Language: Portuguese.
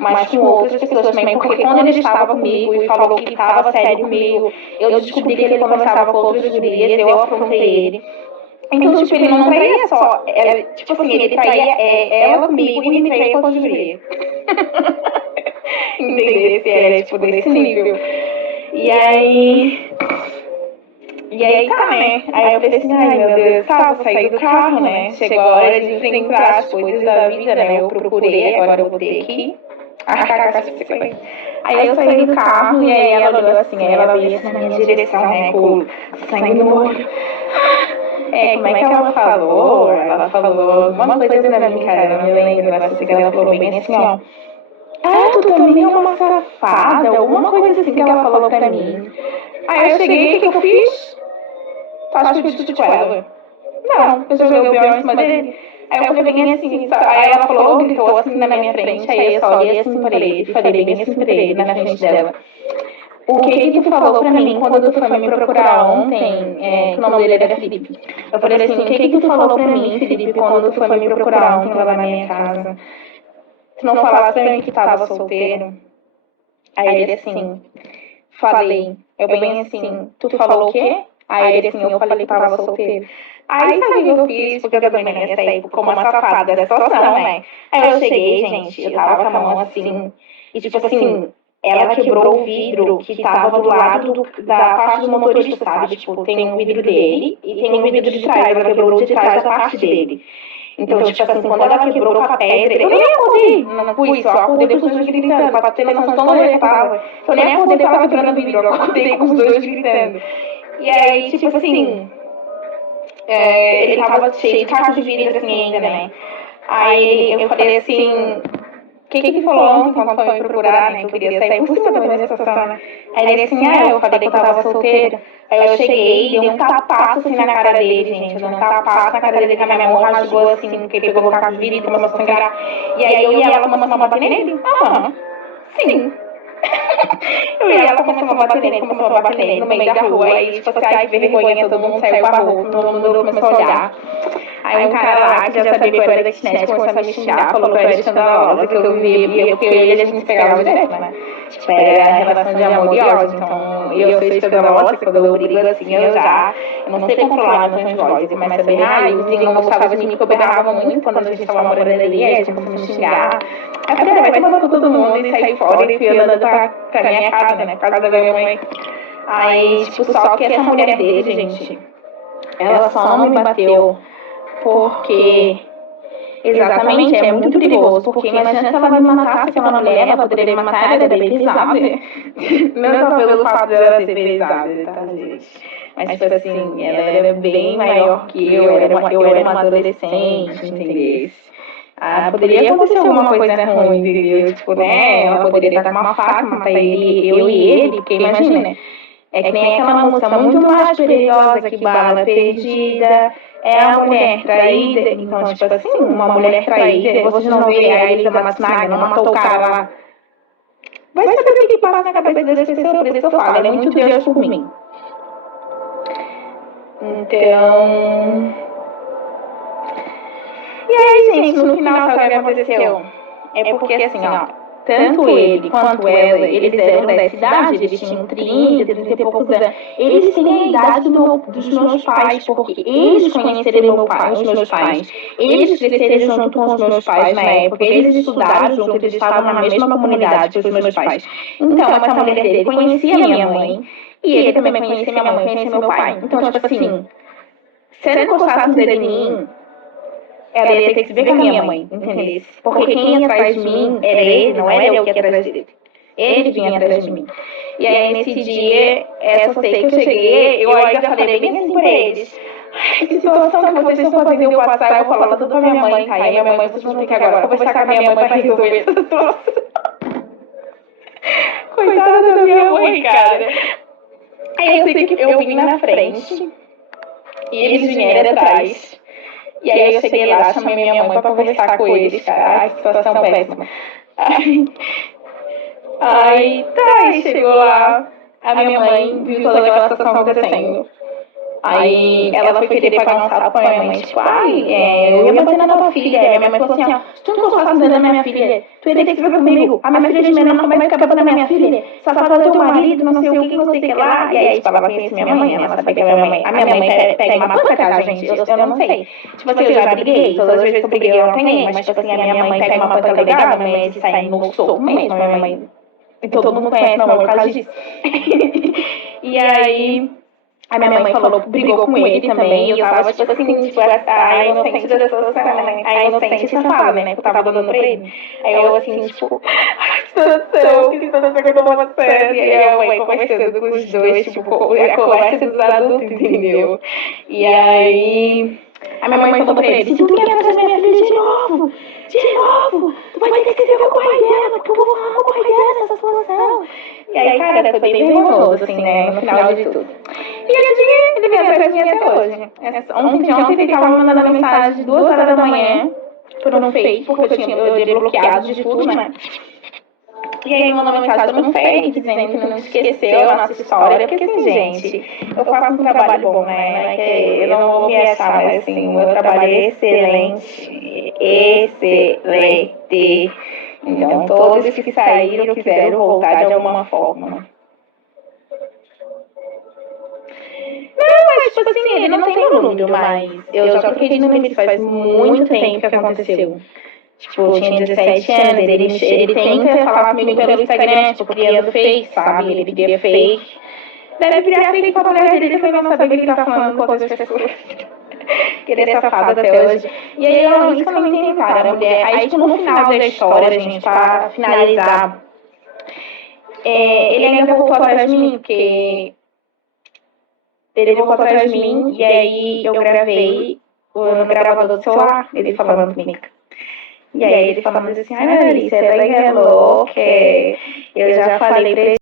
mas com outras pessoas também, porque quando ele estava comigo e falou que estava sério comigo, eu descobri que ele conversava com outras gurias, eu afrontei ele. Então, tipo, ele não traía só, tipo assim, ele traía ela comigo e me traía com as gurias. Entender se era, tipo, desse nível. E aí tá, né? Aí eu falei assim, ai meu Deus, tá, vou sair do carro, né? Chegou a hora de enfrentar as coisas da vida, né? Eu procurei, agora eu vou ter que arcar com essa consequências. Aí eu saí do carro e aí ela olhou assim, ela veio assim na minha direção, né? Com sangue no olho. Como é que ela falou? Ela falou alguma coisa pra mim, cara, eu não me lembro, mas que ela falou bem assim, ó. Ah, tu também é uma safada, alguma coisa assim que ela falou pra mim. Aí eu cheguei, o que eu fiz? Tu acha que eu discuti com ela? Não, eu joguei o B.O. em cima dele. Aí eu falei bem assim, aí ela falou, gritou assim na minha frente, aí eu só olhei assim pra ele, falei bem assim pra ele, na frente dela. O que tu falou pra mim quando tu foi me procurar ontem, que o nome dele era Felipe. Eu falei assim, o que tu falou pra mim, Felipe, quando tu foi me procurar ontem lá na minha casa? Tu não falasse pra mim que tava solteiro? Aí ele assim, falei, eu bem assim, tu falou o quê? Aí ele assim, eu falei que tava solteiro. Aí sabe o que eu fiz? Porque eu também não ia sair como uma safada da situação, né? Aí eu cheguei, gente, eu tava com a mão assim, e tipo assim, ela quebrou o vidro que tava do lado da parte do motorista, sabe? Tipo, tem um vidro dele e tem um vidro de trás, ela quebrou de trás da parte dele. Então, tipo assim, quando ela quebrou com a pedra, eu nem acordei, não fui, só acordei com os dois gritando, pra ter noção de tão doida que eu tava. Eu nem acordei com ela quebrando o vidro, eu acordei com os dois gritando. E aí, tipo assim, ele tava cheio de caco de vidro assim ainda, né? Aí eu falei assim, o que falou ontem quando foi me procurar, né? Que eu queria sair por cima também da situação, né? Aí ele assim, eu falei que eu tava solteira. Aí eu cheguei e dei um tapaço assim na cara dele, gente. Eu dei um tapaço na cara dele que a minha mão rasgou assim, porque ele pegou o caco de vidro e começou a sangrar. E aí eu e ela começamos a bater nele? Aham. Sim. Eu e ela começamos a bater nele, no meio da rua. Aí, tipo assim, ai, que vergonha, todo mundo saiu pra rua, todo mundo começou a olhar. Aí um cara lá, que já sabia que eu era da kitnet, começou a me xingar, falou que eu era escandalosa, que eu vivia, porque eu e ele a gente se pegava direto, né? Tipo, era relação de amor e ódio, então eu sou escandalosa, quando eu brigo assim, eu não sei controlar meus tons de voz, eu começo a berrar, e o vizinho não gostava de mim, porque eu berrava muito quando a gente tava morando ali, aí a gente começou a me xingar. Aí eu falei, vai tomar com todo mundo e sair fora, e fui andando pra minha casa, né, pra casa da minha mãe. Aí, tipo, só que essa mulher dele, gente, ela só não me bateu porque, exatamente, é muito perigoso, porque imagina se ela me matasse, aquela mulher, ela poderia me matar, ela era bem pesada. Não só pelo fato dela ser pesada, tá, gente? Mas, tipo assim, ela era bem maior que eu era uma adolescente, entendeu? Poderia acontecer alguma coisa ruim, entendeu? Tipo, né, ela poderia estar com uma faca, matar eu e ele, porque imagina, né? É que nem aquela música muito mais perigosa que bala perdida, é a mulher traída. Então, tipo assim, uma mulher traída, vocês não veem a Elisa Matsunaga, não matou o cara lá. Vai saber o que passa na cabeça das pessoas, por isso que eu falo, ela é muito Deus por mim. Então... E aí, gente, no final, sabe o que aconteceu? É porque assim, ó, tanto ele quanto ela, eles eram dessa idade, eles tinham 30 e poucos anos. Eles têm a idade dos meus pais, porque eles conheceram os meus pais. Eles cresceram junto com os meus pais na época, eles estudaram junto, eles estavam na mesma comunidade que os meus pais. Então, essa mulher dele conhecia minha mãe, e ele também conhecia minha mãe, conhecia meu pai. Então, tipo assim, se ele encostasse o dedo em mim, ela ia ter que se ver com a minha mãe, entendeu? Porque quem ia atrás de mim era ele, não era eu que ia atrás dele. Ele vinha atrás de mim. E aí, nesse dia, só sei que eu cheguei, eu ainda falei bem assim pra eles. Ai, que situação que vocês estão fazendo eu passar, eu vou falar tudo pra minha mãe, tá? E a minha mãe, vocês vão ter que agora conversar com a minha mãe pra resolver essa situação. Coitada da minha mãe, cara. Aí eu sei que eu vim na frente, e eles vieram atrás. E aí eu cheguei lá, chamei minha mãe pra conversar com eles, cara. Ai, que situação péssima. Aí chegou lá, a minha mãe viu toda aquela situação acontecendo. Aí ela foi querer pagar um sapo pra minha mãe, tipo, eu ia bater na tua filha. Aí minha mãe falou assim, ó, se tu não fosse fazendo na minha filha, tu ia ter que se ver comigo. A minha filha de menor não vai ficar batendo na minha filha. Safada é teu marido, não sei o que você quer lá. E aí, tipo, ela conhecia minha mãe, ela sabia que a minha mãe pega uma panca, tá, gente? Eu não sei. Tipo assim, eu já briguei, todas as vezes que eu briguei eu apanhei, mas tipo assim, a minha mãe pega uma panca legal, a minha mãe é de sair no soco mesmo, a minha mãe... E todo mundo conhece minha mãe por causa disso. E aí... A minha mãe falou, brigou com ele também, e eu tava, tipo assim, tipo, a inocente das pessoas, a inocente safada, né, que eu tava dando pra ele. Aí eu, assim, tipo, ai, situação, que situação que eu não vou fazer. E aí a mãe conversando com os dois, tipo, a conversa dos adultos, entendeu? E aí, a minha mãe falou pra ele, se tu quer trazer minha filha de novo, tu vai ter que ser com o pai dela, porque eu vou falar com o pai dela nessa situação. E aí, cara, foi bem vergonhoso, assim, né, no final de tudo. E ele veio atrás de mim até hoje. Ontem ele tava me mandando mensagem 2 horas da manhã por um fake, porque eu tinha bloqueado de tudo, né? E aí ele mandou uma mensagem por um fake, dizendo que não esqueceu a nossa história. Porque assim, gente, eu faço um trabalho bom, né? Não é que eu não vou me achar, mas assim, o meu trabalho é excelente. Excelente. Então, todos que saíram quiseram voltar de alguma forma. Mas, tipo assim, ele não tem meu número, mas eu já troquei de número, isso faz muito tempo que aconteceu. Tipo, eu tinha 17 anos, ele tenta falar comigo pelo Instagram, tipo, criando fake, sabe? Ele cria fake. Deve criar fake pra mulher dele, depois não saber que ele tá falando com outras pessoas. Que ele é safado até hoje. E aí, isso que eu não entendo, cara, a mulher. Aí, tipo, no final da história, gente, pra finalizar, ele ainda voltou atrás de mim, porque... Ele voltou atrás de mim e aí eu gravei no gravador do celular, ele falando comigo. E aí ele falando assim, ai Larissa, ela é louca, eu já falei pra ele